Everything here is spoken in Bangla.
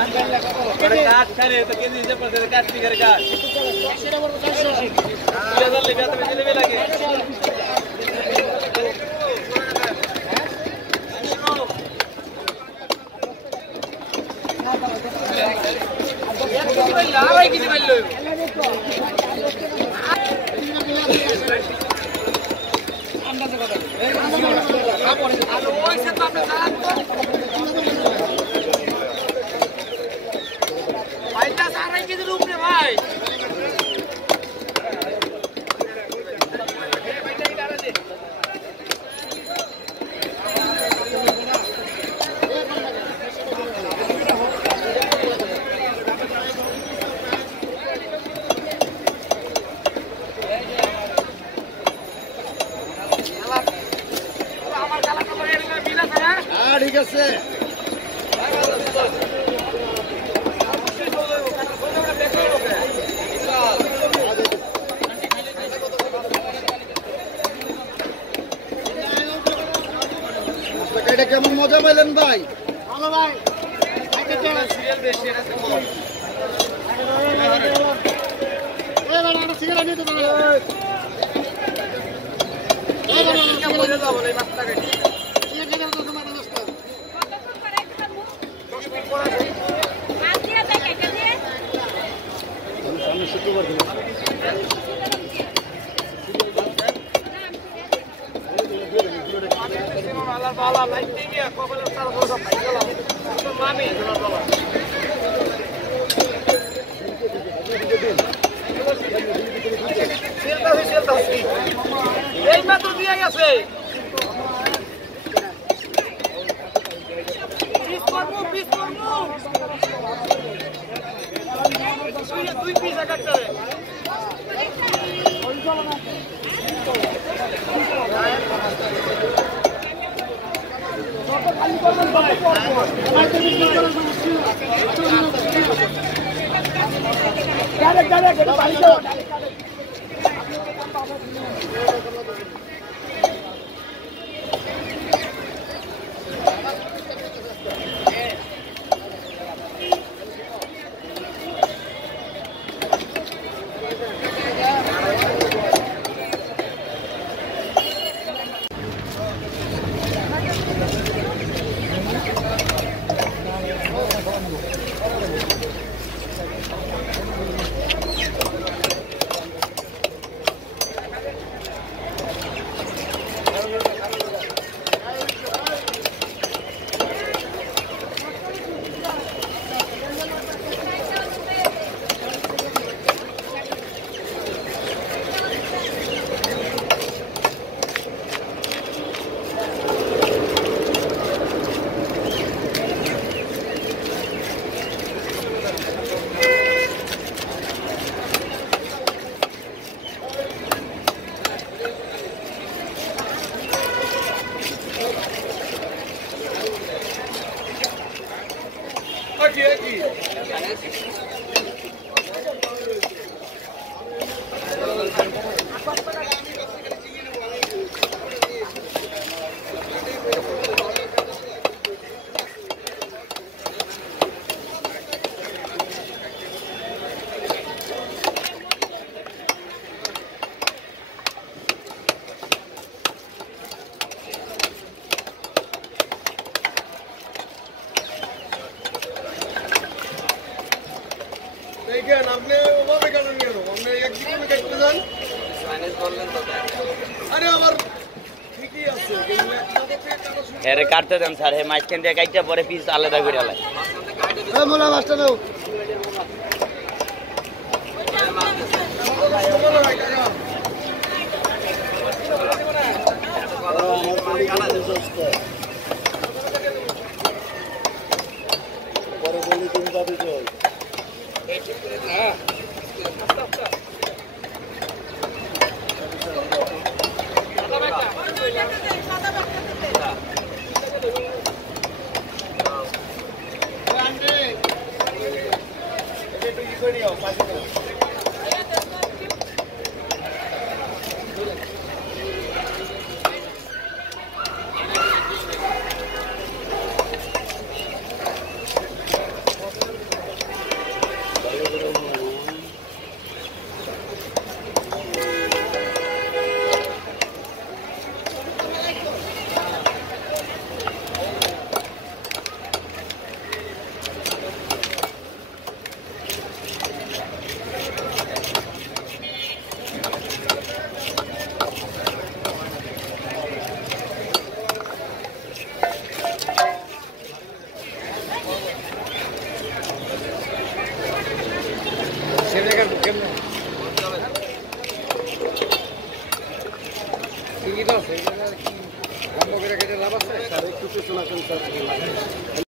কাঠ খারে তো কেজি হিসেব করতে কাঠ পিকার কাঠ সেটা বলবো 480 2000 লেখা তুমি দিলে লাগে কিছু পাইলো আন্দাজে কথা আর ওই সে তো আপনি জানেন তো ভাইটা সারাই কেজি উপরে ভাই ঠিক আছে এটা কেমন মজা পেলেন ভাই ভালো ভাই সিরিয়াল বেশি আছে কম এই বাড়া আর সিগারেট নিতে পারো এই বাড়া কেমন মজা দাও এই মাছটাকে বালা লাইতে গিয়া কবলে তার বড় ভাই গেল তো মামি বালা সেলটা এই মাত্র দিয়া গেছে পিস করব দুই পিস কাটতে এরে কাটতে দেন স্যার হে মাঝখান দিয়ে কাটতে পরে পিস আলাদা করে আলাই এই মোলা মাছটা নাও পরে বলি তুমি যাবে চল এই ঠিক করে না ঈদ আছে বন্ধ করে কেটে লাভ আছে স্যার একটু পিছনে আসেন স্যার